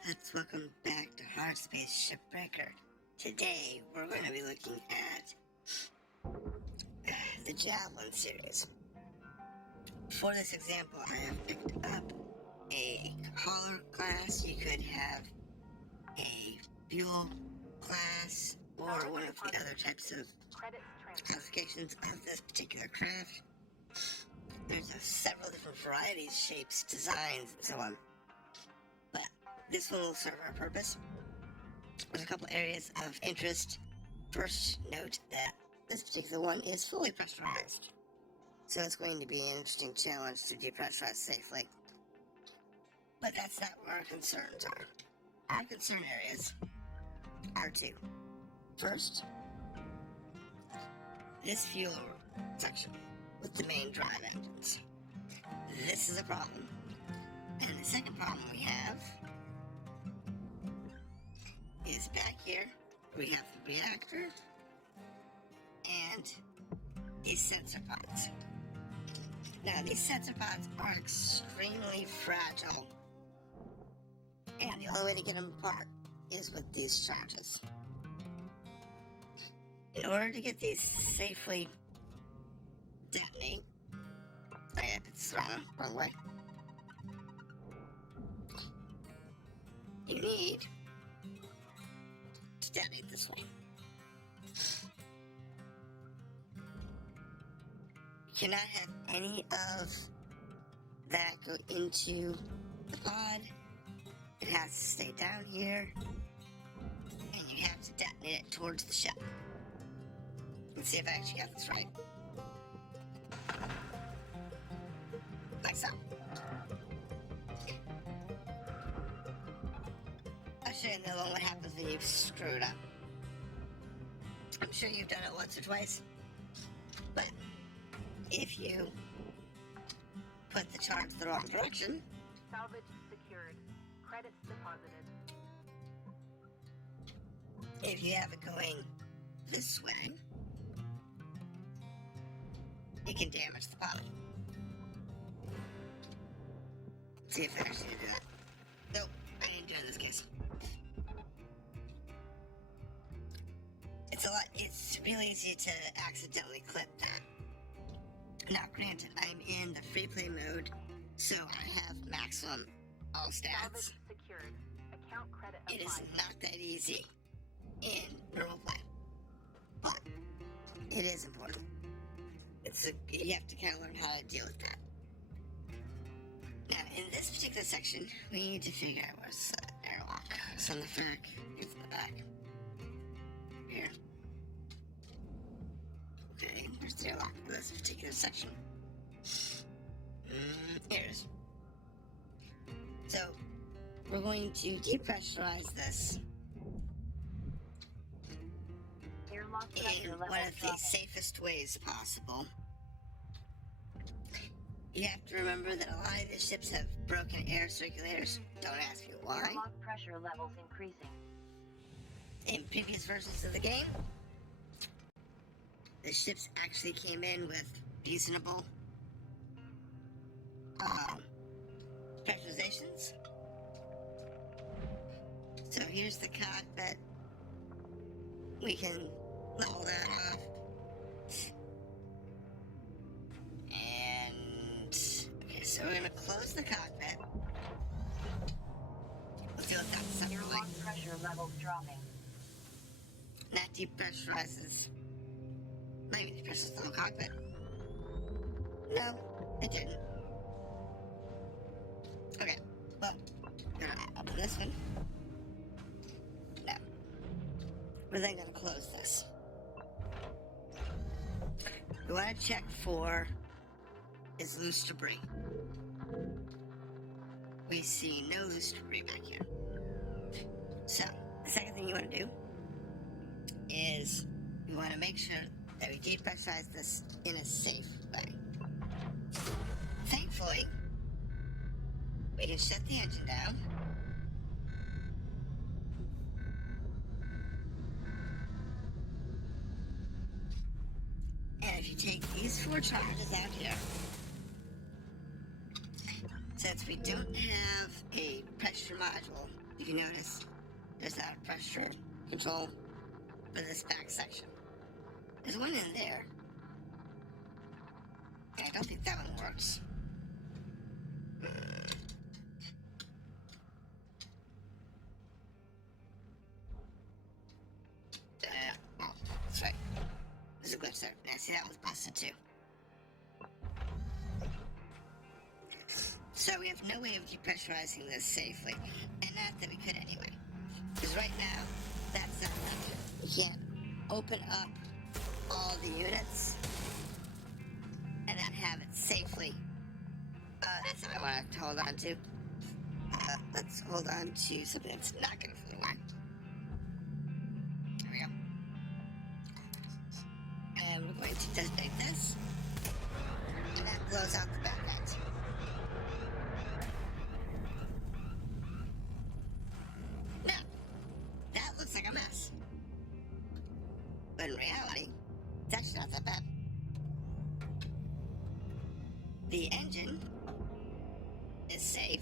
Puppets, welcome back to Hardspace Shipbreaker. Today, we're going to be looking at the Javelin series. For this example, I have picked up a hauler class. You could have a fuel class, or one of the other types of classifications of this particular craft. There's several different varieties, shapes, designs, and so on. But this one will serve our purpose. There's a couple areas of interest. First, note that this particular one is fully pressurized. So it's going to be an interesting challenge to depressurize safely. But that's not where our concerns are. Our concern areas are two. First, this fuel section with the main drive engines. This is a problem. And the second problem we have is back here. We have the reactor and these sensor pods. Now these sensor pods are extremely fragile, and the only way to get them apart is with these charges. In order to get these safely detonate, I have it thrown wrong way. You need to detonate this way. You cannot have any of that go into the pod. It has to stay down here, and you have to detonate it towards the ship. Let's see if I actually got this right. Like so. I'll show you in the one what happens when you screw it up. I'm sure you've done it once or twice, but if you put the charge the wrong direction, salvage secured, credits deposited. If you have it going this way, it can damage the body. Let's see if I actually did that. Nope, I didn't do it in this case. It's really easy to accidentally clip that. Now granted, I'm in the free play mode, so I have maximum all stats. Salvage secured. Account credit applied. It is not that easy in normal play, but it is important. You have to kind of learn how to deal with that. Now, in this particular section, we need to figure out where's the airlock. It's on the back. It's in the back. Here. Okay, there's the airlock for this particular section. Here it is. So, we're going to depressurize this in one of the safest ways possible. You have to remember that a lot of the ships have broken air circulators. Don't ask me why. Airlock pressure levels increasing. In previous versions of the game, the ships actually came in with reasonable pressurizations. So here's the cockpit. We can level that off. Okay, so we're gonna close the cockpit. Let's deal with that separately. Airlock pressure levels dropping. That depressurizes. Maybe depressurizes the whole cockpit. No, it didn't. Okay, well, we're gonna open this one. No. We're then gonna close this. We wanna check for is loose debris. We see no loose debris back here. So, the second thing you want to do is you want to make sure that we depressurize this in a safe way. Thankfully, we can shut the engine down. And if you take these 4 charges out here, since we don't have a pressure module you can notice there's that pressure control for this back section. There's one in there. I don't think that one works. Oh, that's right. There's a glitch there. Yeah, see, that one's busted too. So we have no way of depressurizing this safely. And not that we could anyway. Because right now, that's not an option. We can't open up all the units and not have it safely. That's what I want to hold on to. Let's hold on to something that's not going to fly away. There we go. And we're going to detonate this. And that blows out the back end. Now, that looks like a mess. But in reality, it's actually not that bad. The engine is safe.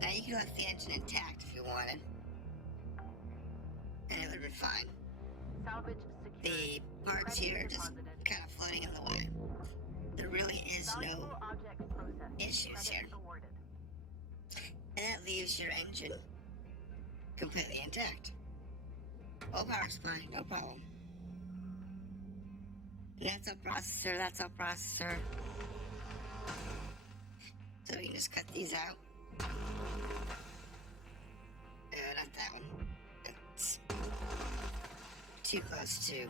Now you can left the engine intact if you wanted. And it would have been fine. Salvage The secured. parts here are just Deposited. kind of floating in the way. There really is no Valuable objects processed. issues Credit here. awarded. And that leaves your engine completely intact. Oh, power supply, no problem. And that's our processor, that's our processor. So we can just cut these out. Not that one. It's too close to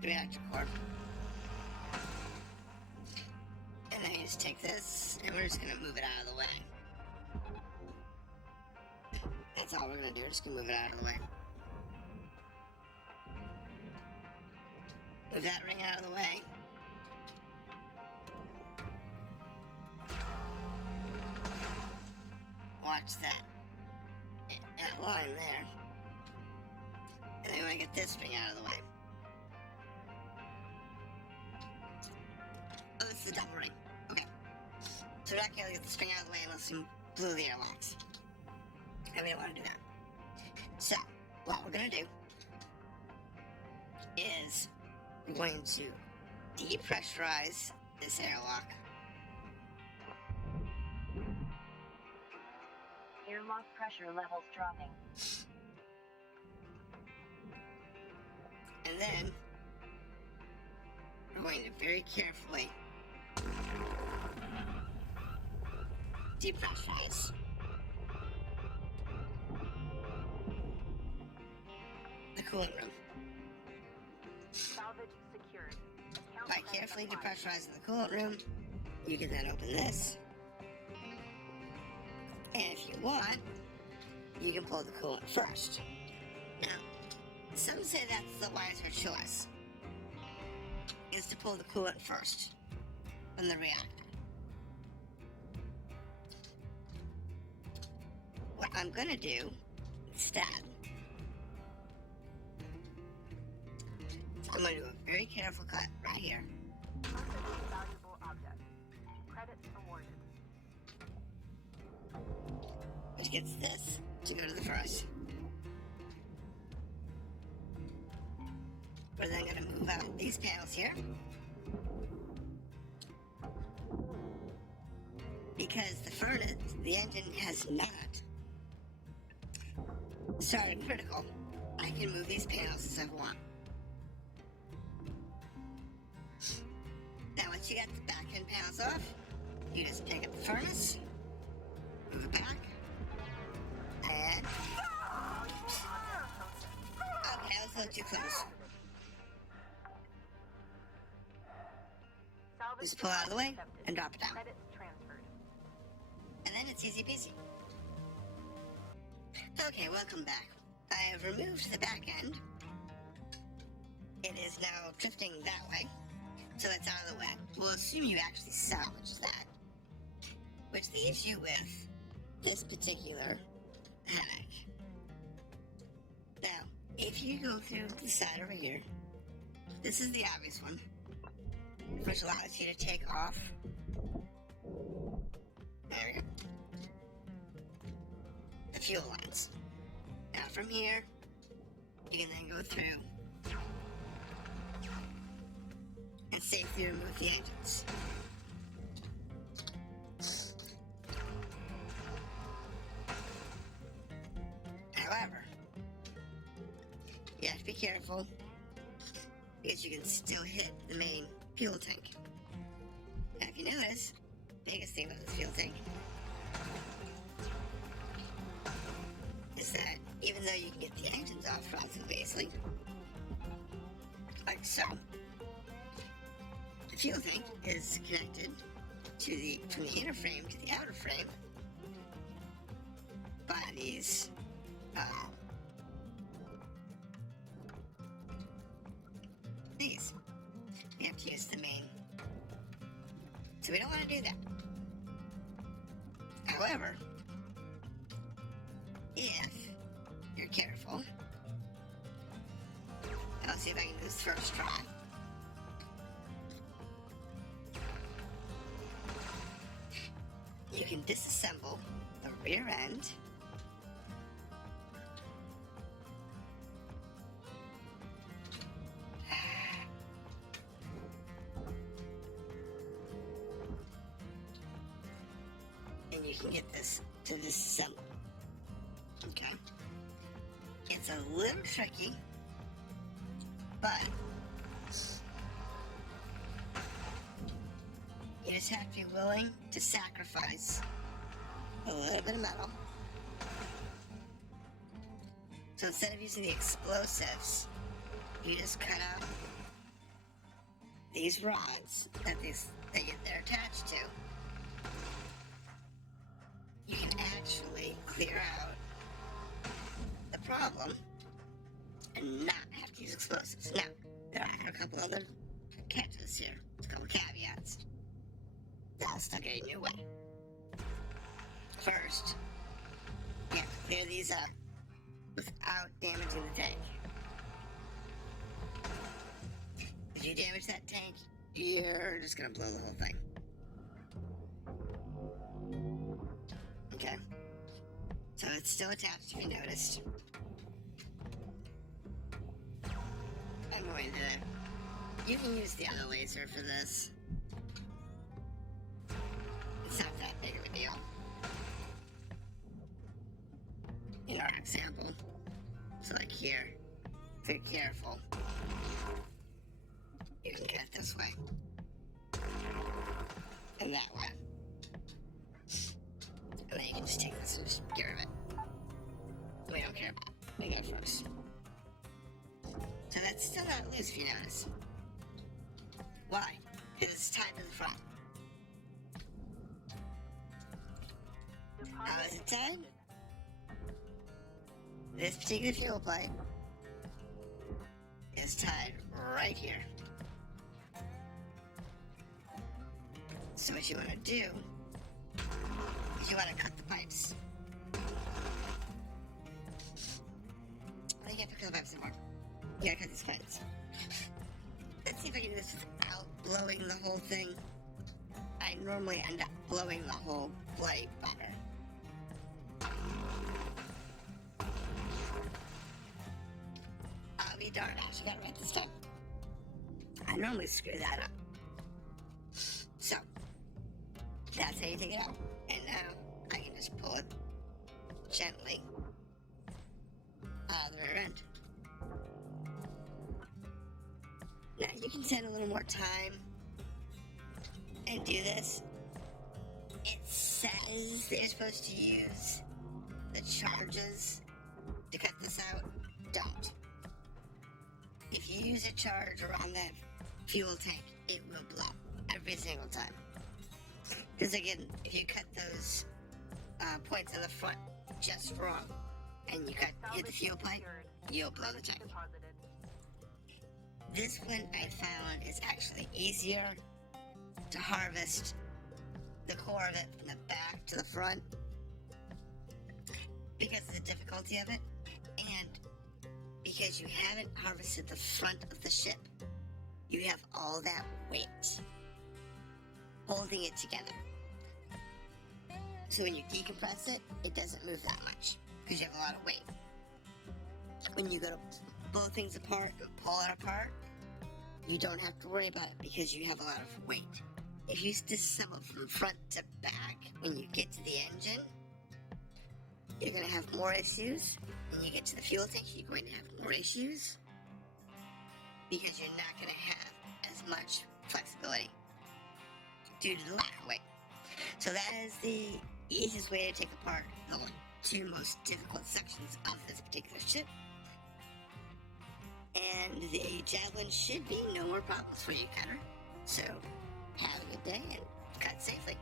the reactor core. And then you just take this, and we're just gonna move it out of the way. That's all we're gonna do, we're just gonna move it out of the way. Move that ring out of the way. Watch that. That line there. And then we want to get this ring out of the way. Oh, this is the double ring. Okay. So we're not going to get the string out of the way unless we blew the airlocks. And we don't want to do that. So, what we're going to do is we're going to depressurize this airlock. Airlock pressure levels dropping. And then we're going to very carefully depressurize the cooling room. Salvage secured. Account By credit carefully applied. depressurizing the coolant room, you can then open this. And if you want, you can pull the coolant first. Now, some say that's the wiser choice, is to pull the coolant first from the reactor. What I'm gonna do instead, I'm gonna do a very careful cut right here. Valuable object. Credits awarded. Which gets this to go to the furnace. We're then going to move out these panels here. Because the furnace, the engine has not started critical. I can move these panels as I want. Now once you get the back end panels off, you just pick up the furnace, move it back, and... Okay, that was a little too close. Salvage Just pull it out of the way accepted. and drop it down. Credits transferred. And then it's easy peasy. Okay, welcome back. I have removed the back end. It is now drifting that way, so it's out of the way. We'll assume you actually salvaged that. Which the issue with this particular headache. Now, if you go through the side over here, this is the obvious one, which allows you to take off. There we go. fuel lines. Now from here, you can then go through and safely remove the engines. However, you have to be careful because you can still hit the main fuel tank. Now if you notice, the biggest thing about this fuel tank is that even though you can get the engines off relatively easily, like so, the fuel tank is connected to from the inner frame to the outer frame by these we have to use the main, so we don't want to do that. However, if you're careful, I'll see if I can do this first try. You can disassemble the rear end and you can get this to disassemble. Okay. It's a little tricky, but you just have to be willing to sacrifice a little bit of metal. So instead of using the explosives, you just cut out these rods that they're attached to. You can actually clear out the problem and not have to use explosives. Now, there are a couple other catches here, a couple caveats that'll still get in your way. First, you have to clear these up without damaging the tank. If you damage that tank, you're just gonna blow the whole thing. Okay. So it's still attached if you noticed. I'm going to... You can use the other laser for this. It's not that big of a deal. In our example. So like here, if you're careful, you can get it this way. And that way. And then you can just take this and just get rid of it. We don't care about it. We go first. So that's still not loose if you notice. Why? Because it's tied to the front. How is it tied? This particular fuel pipe is tied right here. So what you want to do is you want to cut the pipes. Well, you can't cut the pipes anymore. You gotta cut these pipes. Let's see if I can do this without blowing the whole thing. I normally end up blowing the whole blade better. I'll be darned, I actually got it right this time. I normally screw that up. So, that's how you take it out. And now, I can just pull it gently out of the rear end. Now, you can spend a little more time and do this. It says that you're supposed to use the charges to cut this out. Don't. If you use a charge around that fuel tank, it will blow every single time. Because again, if you cut those points on the front just wrong, and you hit the fuel pipe, you'll blow the tank. This one I found is actually easier to harvest the core of it from the back to the front because of the difficulty of it, and because you haven't harvested the front of the ship. You have all that weight holding it together. So when you decompress it, it doesn't move that much. because you have a lot of weight. When you go to blow things apart and pull it apart, you don't have to worry about it because you have a lot of weight. If you disassemble from front to back when you get to the engine, you're going to have more issues. When you get to the fuel tank, you're going to have more issues because you're not going to have as much flexibility due to the lack of weight. So that is the easiest way to take apart the two most difficult sections of this particular ship. And the Javelin should be no more problems for you, Cutter. So, have a good day and cut safely.